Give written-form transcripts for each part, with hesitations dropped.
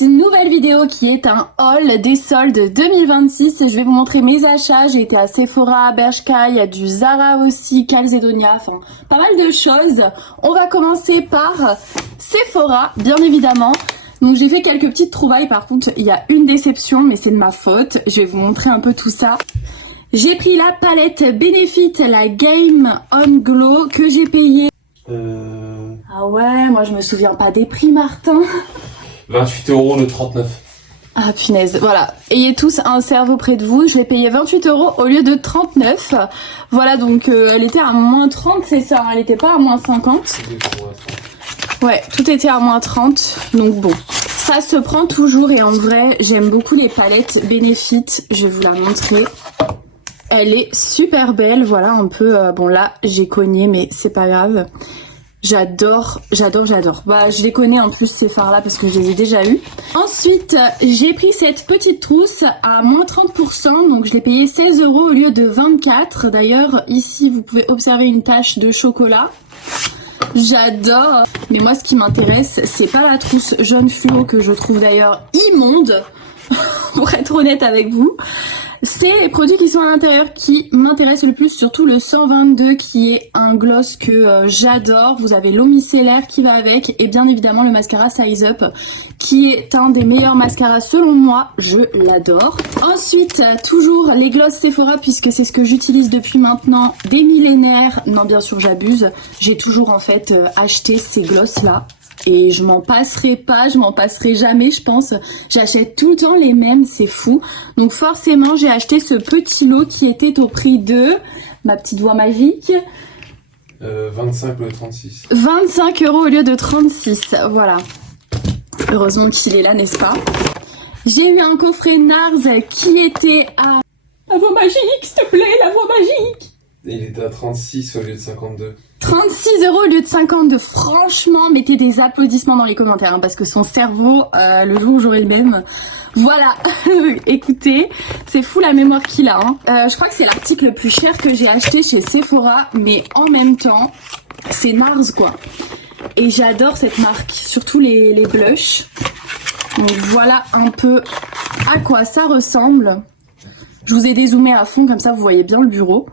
Nouvelle vidéo qui est un haul des soldes 2026. Je vais vous montrer mes achats. J'ai été à Sephora, Bershka, il y a du Zara aussi, Calzedonia, enfin pas mal de choses. On va commencer par Sephora, bien évidemment. Donc j'ai fait quelques petites trouvailles, par contre il y a une déception, mais c'est de ma faute. Je vais vous montrer un peu tout ça. J'ai pris la palette Benefit, la Game On Glow, que j'ai payé. Ah ouais, moi je me souviens pas des prix, Martin. 28 € le 39. Ah punaise, voilà. Ayez tous un cerveau près de vous. Je l'ai payé 28 € au lieu de 39. Voilà, donc elle était à moins 30, c'est ça, elle était pas à moins 50. Ouais, tout était à moins 30, donc bon. Ça se prend toujours et en vrai, j'aime beaucoup les palettes Benefit. Je vais vous la montrer. Elle est super belle, voilà, un peu... bon là, j'ai cogné, mais c'est pas grave. J'adore. Bah, je les connais en plus ces fards là parce que je les ai déjà eu. Ensuite, j'ai pris cette petite trousse à moins 30%, donc je l'ai payé 16 € au lieu de 24. D'ailleurs, ici, vous pouvez observer une tache de chocolat. J'adore. Mais moi, ce qui m'intéresse, c'est pas la trousse jaune fluo que je trouve d'ailleurs immonde, pour être honnête avec vous. C'est les produits qui sont à l'intérieur qui m'intéressent le plus, surtout le 122 qui est un gloss que j'adore. Vous avez l'eau micellaire qui va avec et bien évidemment le mascara Size Up qui est un des meilleurs mascaras selon moi, je l'adore. Ensuite, toujours les gloss Sephora puisque c'est ce que j'utilise depuis maintenant des millénaires. Non, bien sûr j'abuse, j'ai toujours en fait acheté ces gloss là. Et je m'en passerai pas, je m'en passerai jamais je pense. J'achète tout le temps les mêmes, c'est fou. Donc forcément j'ai acheté ce petit lot qui était au prix de, ma petite voix magique, 25 le 36. 25 € au lieu de 36, voilà. Heureusement qu'il est là, n'est-ce pas? J'ai eu un coffret Nars qui était à... La voix magique, s'il te plaît, la voix magique. Il était à 36 au lieu de 52. 36 € au lieu de 52. Franchement, mettez des applaudissements dans les commentaires hein, parce que son cerveau, le jour où j'aurai le même, voilà. Écoutez, c'est fou la mémoire qu'il a. Hein. Je crois que c'est l'article le plus cher que j'ai acheté chez Sephora, mais en même temps, c'est Nars quoi. Et j'adore cette marque, surtout les blushs. Donc voilà un peu à quoi ça ressemble. Je vous ai dézoomé à fond comme ça, vous voyez bien le bureau.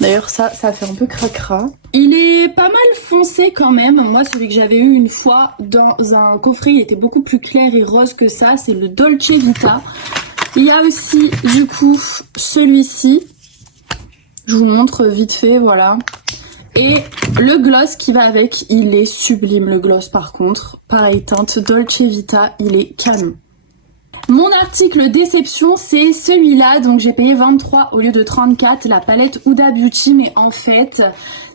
D'ailleurs ça fait un peu cracra. Il est pas mal foncé quand même. Moi celui que j'avais eu une fois dans un coffret il était beaucoup plus clair et rose que ça. C'est le Dolce Vita. Il y a aussi du coup celui-ci. Je vous le montre vite fait, voilà. Et le gloss qui va avec, il est sublime le gloss par contre. Pareil teinte Dolce Vita, il est canon. Mon article déception c'est celui-là, donc j'ai payé 23 au lieu de 34, la palette Huda Beauty, mais en fait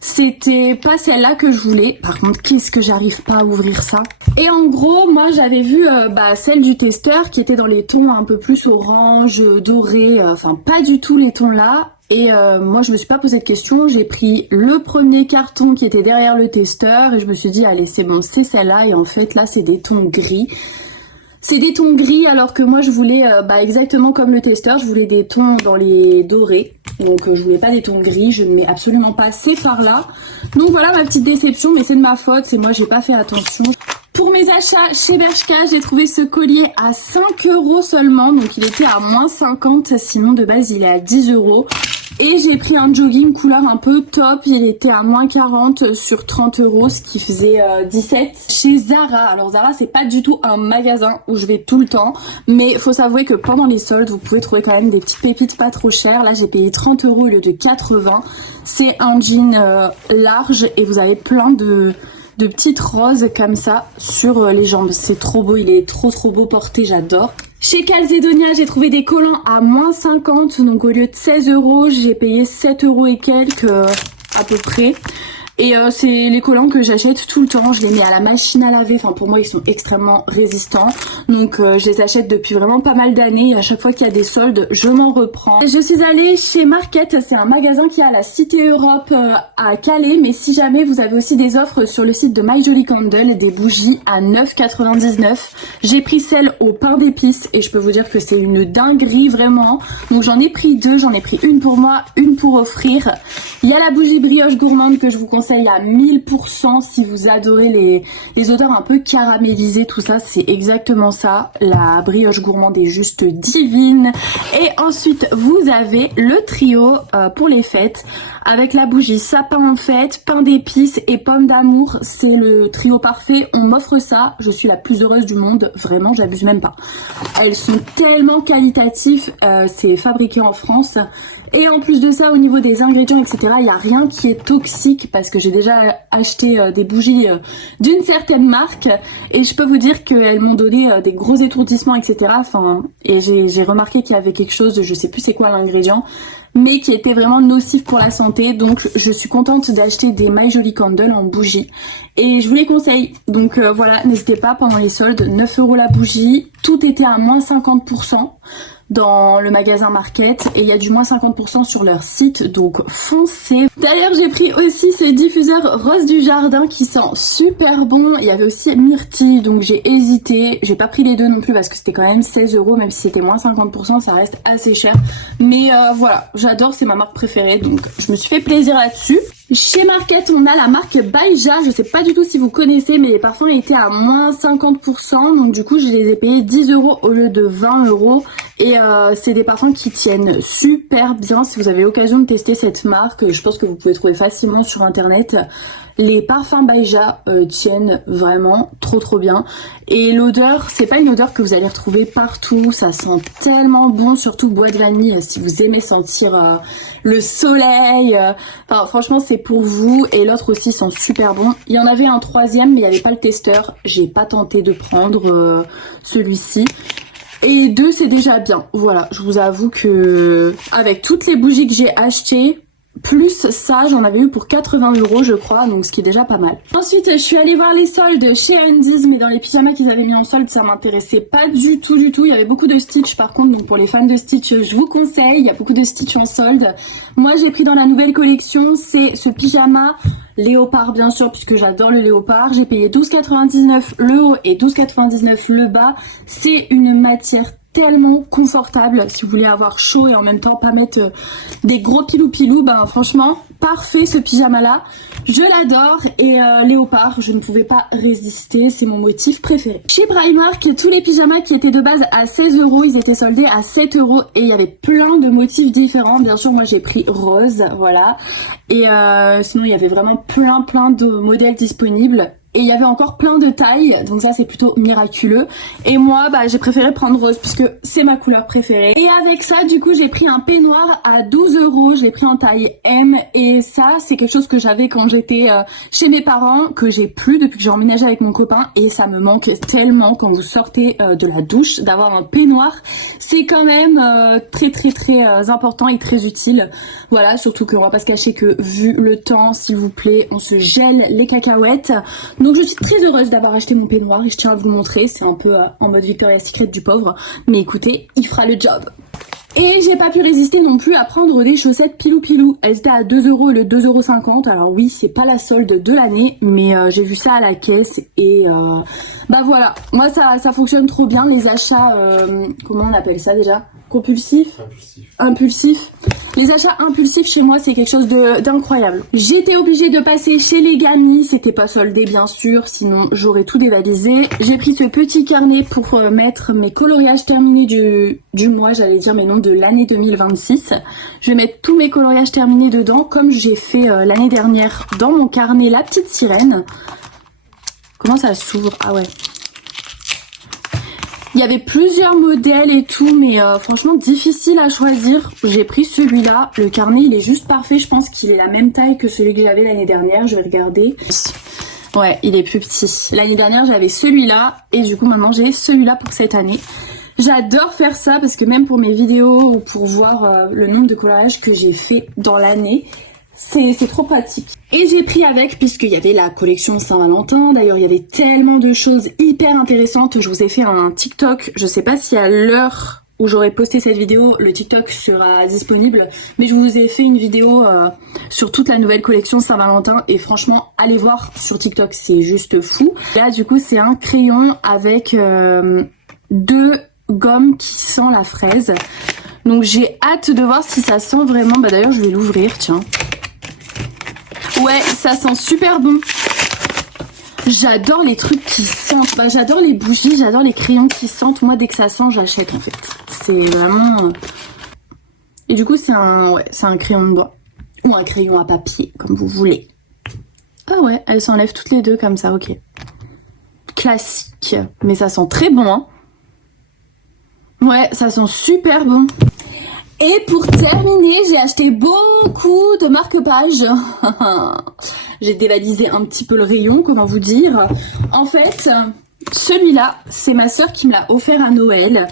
c'était pas celle-là que je voulais. Par contre qu'est-ce que j'arrive pas à ouvrir ça. Et en gros moi j'avais vu celle du testeur qui était dans les tons un peu plus orange, doré, enfin pas du tout les tons là. Et moi je me suis pas posé de questions, j'ai pris le premier carton qui était derrière le testeur et je me suis dit allez c'est bon c'est celle-là, et en fait là c'est des tons gris. C'est des tons gris alors que moi je voulais exactement comme le testeur, je voulais des tons dans les dorés. Donc je voulais pas des tons gris, je ne mets absolument pas ces fards là. Donc voilà ma petite déception, mais c'est de ma faute, c'est moi j'ai pas fait attention. Pour mes achats chez Bershka, j'ai trouvé ce collier à 5 € seulement, donc il était à moins 50, sinon de base il est à 10 €. Et j'ai pris un jogging couleur un peu top, il était à moins 40 sur 30 €, ce qui faisait 17. Chez Zara, alors Zara c'est pas du tout un magasin où je vais tout le temps, mais faut s'avouer que pendant les soldes, vous pouvez trouver quand même des petites pépites pas trop chères. Là j'ai payé 30 € au lieu de 80. C'est un jean large et vous avez plein de petites roses comme ça sur les jambes. C'est trop beau, il est trop beau porté, j'adore. Chez Calzedonia, j'ai trouvé des collants à moins 50, donc au lieu de 16 €, j'ai payé 7 € et quelques à peu près. Et c'est les collants que j'achète tout le temps, je les mets à la machine à laver, enfin pour moi ils sont extrêmement résistants. Donc je les achète depuis vraiment pas mal d'années. À chaque fois qu'il y a des soldes, je m'en reprends. Je suis allée chez Market, c'est un magasin qui est à la Cité Europe à Calais. Mais si jamais vous avez aussi des offres sur le site de My Jolly Candle, des bougies à 9,99 €. J'ai pris celle au pain d'épices et je peux vous dire que c'est une dinguerie vraiment. Donc j'en ai pris deux, j'en ai pris une pour moi, une pour offrir. Il y a la bougie brioche gourmande que je vous conseille à 1000% si vous adorez les odeurs un peu caramélisées, tout ça, c'est exactement ça. La brioche gourmande est juste divine. Et ensuite, vous avez le trio pour les fêtes avec la bougie sapin en fête, pain d'épices et pomme d'amour. C'est le trio parfait. On m'offre ça. Je suis la plus heureuse du monde. Vraiment, j'abuse même pas. Elles sont tellement qualitatives. C'est fabriqué en France. Et en plus de ça, au niveau des ingrédients, etc., il n'y a rien qui est toxique parce que j'ai déjà acheté des bougies d'une certaine marque et je peux vous dire qu'elles m'ont donné des gros étourdissements, etc. Enfin, et j'ai remarqué qu'il y avait quelque chose, je sais plus c'est quoi l'ingrédient, mais qui était vraiment nocif pour la santé. Donc je suis contente d'acheter des My Jolly Candle en bougie et je vous les conseille. Donc voilà, n'hésitez pas pendant les soldes, 9 € la bougie, tout était à moins 50% dans le magasin Market et il y a du moins 50% sur leur site, donc foncez. D'ailleurs j'ai pris aussi ce diffuseur rose du jardin qui sent super bon. Il y avait aussi myrtille, donc j'ai hésité, j'ai pas pris les deux non plus parce que c'était quand même 16 €, même si c'était moins 50%, ça reste assez cher. Mais voilà, j'adore, c'est ma marque préférée, donc je me suis fait plaisir là-dessus. Chez Market, on a la marque Baïja, je sais pas du tout si vous connaissez, mais les parfums étaient à moins 50%, donc du coup je les ai payés 10 € au lieu de 20 €. Et c'est des parfums qui tiennent super bien. Si vous avez l'occasion de tester cette marque, je pense que vous pouvez trouver facilement sur internet. Les parfums Baïja tiennent vraiment trop bien. Et l'odeur, c'est pas une odeur que vous allez retrouver partout. Ça sent tellement bon, surtout bois de vanille. Si vous aimez sentir le soleil, enfin franchement c'est pour vous. Et l'autre aussi sent super bon. Il y en avait un troisième, mais il n'y avait pas le testeur. J'ai pas tenté de prendre celui-ci. Et deux, c'est déjà bien. Voilà, je vous avoue que avec toutes les bougies que j'ai achetées, plus ça, j'en avais eu pour 80 € je crois, donc ce qui est déjà pas mal. Ensuite, je suis allée voir les soldes chez Andy's, mais dans les pyjamas qu'ils avaient mis en solde, ça m'intéressait pas du tout. Il y avait beaucoup de Stitch par contre, donc pour les fans de Stitch, je vous conseille, il y a beaucoup de Stitch en solde. Moi, j'ai pris dans la nouvelle collection, c'est ce pyjama léopard bien sûr, puisque j'adore le léopard. J'ai payé 12,99 € le haut et 12,99 € le bas. C'est une matière tellement confortable si vous voulez avoir chaud et en même temps pas mettre des gros pilou, ben franchement parfait ce pyjama là, je l'adore. Et léopard, je ne pouvais pas résister, c'est mon motif préféré. Chez Primark, tous les pyjamas qui étaient de base à 16 €, ils étaient soldés à 7 € et il y avait plein de motifs différents. Bien sûr moi j'ai pris rose, voilà, et sinon il y avait vraiment plein de modèles disponibles. Et il y avait encore plein de tailles, donc ça c'est plutôt miraculeux. Et moi, bah j'ai préféré prendre rose puisque c'est ma couleur préférée. Et avec ça, du coup, j'ai pris un peignoir à 12 €. Je l'ai pris en taille M. Et ça, c'est quelque chose que j'avais quand j'étais chez mes parents, que j'ai plus depuis que j'ai emménagé avec mon copain. Et ça me manque tellement quand vous sortez de la douche d'avoir un peignoir. C'est quand même très important et très utile. Voilà, surtout qu'on va pas se cacher que vu le temps, s'il vous plaît, on se gèle les cacahuètes. Donc je suis très heureuse d'avoir acheté mon peignoir et je tiens à vous le montrer. C'est un peu en mode Victoria's Secret du pauvre. Mais écoutez, il fera le job. Et j'ai pas pu résister non plus à prendre des chaussettes pilou. Elles étaient à 2 € au lieu de 2,50 €. Alors oui, c'est pas la solde de l'année, mais j'ai vu ça à la caisse et bah voilà. Moi ça fonctionne trop bien, les achats, comment on appelle ça déjà ? Impulsif. Les achats impulsifs chez moi, c'est quelque chose d'incroyable. J'étais obligée de passer chez les Gamis, c'était pas soldé bien sûr, sinon j'aurais tout dévalisé. J'ai pris ce petit carnet pour mettre mes coloriages terminés du mois, j'allais dire, mais non, de l'année 2026. Je vais mettre tous mes coloriages terminés dedans, comme j'ai fait l'année dernière dans mon carnet La Petite Sirène. Comment ça s'ouvre? Ah ouais. Il y avait plusieurs modèles et tout, mais franchement difficile à choisir. J'ai pris celui-là. Le carnet, il est juste parfait. Je pense qu'il est la même taille que celui que j'avais l'année dernière. Je vais regarder. Ouais, il est plus petit. L'année dernière, j'avais celui-là. Et du coup, maintenant, j'ai celui-là pour cette année. J'adore faire ça parce que même pour mes vidéos ou pour voir le nombre de coloriages que j'ai fait dans l'année, C'est trop pratique. Et j'ai pris avec puisqu'il y avait la collection Saint-Valentin. D'ailleurs, il y avait tellement de choses hyper intéressantes. Je vous ai fait un TikTok. Je sais pas si à l'heure où j'aurai posté cette vidéo, le TikTok sera disponible. Mais je vous ai fait une vidéo sur toute la nouvelle collection Saint-Valentin. Et franchement, allez voir sur TikTok, c'est juste fou. Là, du coup, c'est un crayon avec 2 gommes qui sent la fraise. Donc j'ai hâte de voir si ça sent vraiment. Bah d'ailleurs, je vais l'ouvrir, tiens. Ouais, ça sent super bon. J'adore les trucs qui sentent. Bah, j'adore les bougies, j'adore les crayons qui sentent. Moi, dès que ça sent, j'achète en fait. C'est vraiment... Et du coup, c'est un crayon de bois. Ou un crayon à papier, comme vous voulez. Ah ouais, elles s'enlèvent toutes les deux comme ça, ok. Classique. Mais ça sent très bon, hein. Ouais, ça sent super bon. Et pour terminer, j'ai acheté beaucoup de marque-pages. J'ai dévalisé un petit peu le rayon, comment vous dire. En fait, celui-là, c'est ma soeur qui me l'a offert à Noël.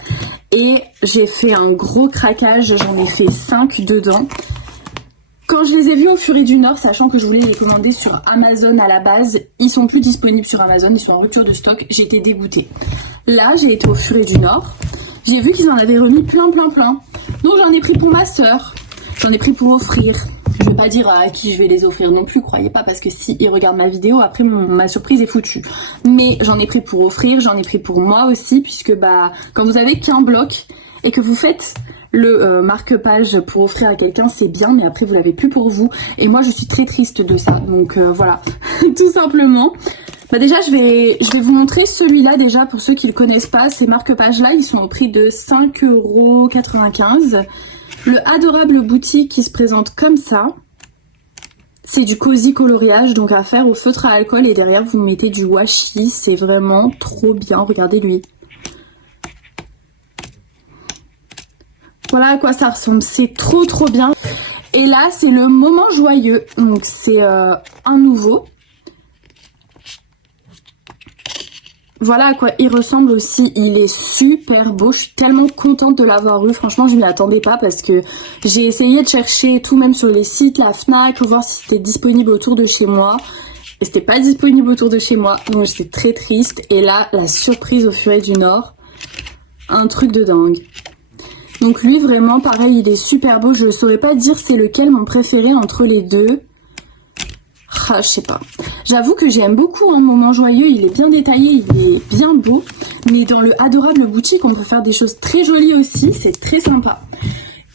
Et j'ai fait un gros craquage, j'en ai fait 5 dedans. Quand je les ai vus au Furet du Nord, sachant que je voulais les commander sur Amazon à la base, ils sont plus disponibles sur Amazon, ils sont en rupture de stock, j'ai été dégoûtée. Là, j'ai été au Furet du Nord, j'ai vu qu'ils en avaient remis plein. Donc j'en ai pris pour ma soeur, j'en ai pris pour offrir. Je vais pas dire à qui je vais les offrir non plus, croyez pas, parce que si ils regardent ma vidéo, après ma surprise est foutue. Mais j'en ai pris pour offrir, j'en ai pris pour moi aussi, puisque bah quand vous avez qu'un bloc et que vous faites le marque-page pour offrir à quelqu'un, c'est bien, mais après vous l'avez plus pour vous. Et moi je suis très triste de ça, donc voilà, tout simplement. Bah déjà je vais vous montrer celui-là déjà pour ceux qui le connaissent pas. Ces marque-pages là, ils sont au prix de 5,95 €. Le adorable boutique qui se présente comme ça. C'est du cosy coloriage, donc à faire au feutre à alcool, et derrière vous mettez du washi. C'est vraiment trop bien, regardez lui. Voilà à quoi ça ressemble, c'est trop bien. Et là c'est le moment joyeux, donc c'est un nouveau. Voilà à quoi il ressemble aussi, il est super beau, je suis tellement contente de l'avoir eu, franchement je m'y attendais pas parce que j'ai essayé de chercher tout même sur les sites, la Fnac, voir si c'était disponible autour de chez moi. Et c'était pas disponible autour de chez moi, donc j'étais très triste. Et là, la surprise au Furet du Nord, un truc de dingue. Donc lui vraiment pareil, il est super beau, je ne saurais pas dire c'est lequel mon préféré entre les deux. Ah, je sais pas. J'avoue que j'aime beaucoup un moment joyeux, il est bien détaillé, il est bien beau. Mais dans le adorable boutique, on peut faire des choses très jolies aussi, c'est très sympa.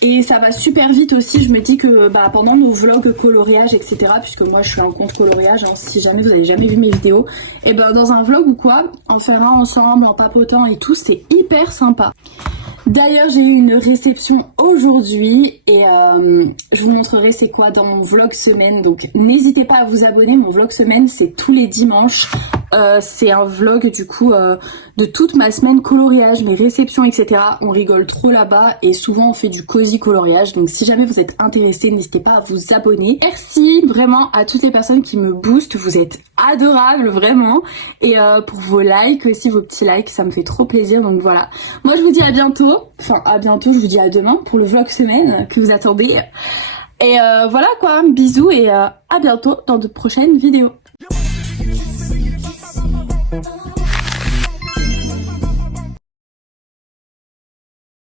Et ça va super vite aussi, je me dis que bah, pendant nos vlogs coloriage, etc., puisque moi je suis un compte coloriage, hein, si jamais vous avez jamais vu mes vidéos, et ben dans un vlog ou quoi, en faire un ensemble, en papotant et tout, c'est hyper sympa. D'ailleurs j'ai eu une réception aujourd'hui et je vous montrerai c'est quoi dans mon vlog semaine, donc n'hésitez pas à vous abonner. Mon vlog semaine c'est tous les dimanches, c'est un vlog du coup de toute ma semaine coloriage, mes réceptions etc. On rigole trop là-bas et souvent on fait du cosy coloriage, donc si jamais vous êtes intéressés n'hésitez pas à vous abonner. Merci vraiment à toutes les personnes qui me boostent, vous êtes adorables vraiment, et pour vos likes aussi, vos petits likes, ça me fait trop plaisir. Donc voilà, moi je vous dis à bientôt. Enfin à bientôt, je vous dis à demain pour le vlog semaine que vous attendez. Et voilà quoi, bisous et à bientôt dans de prochaines vidéos.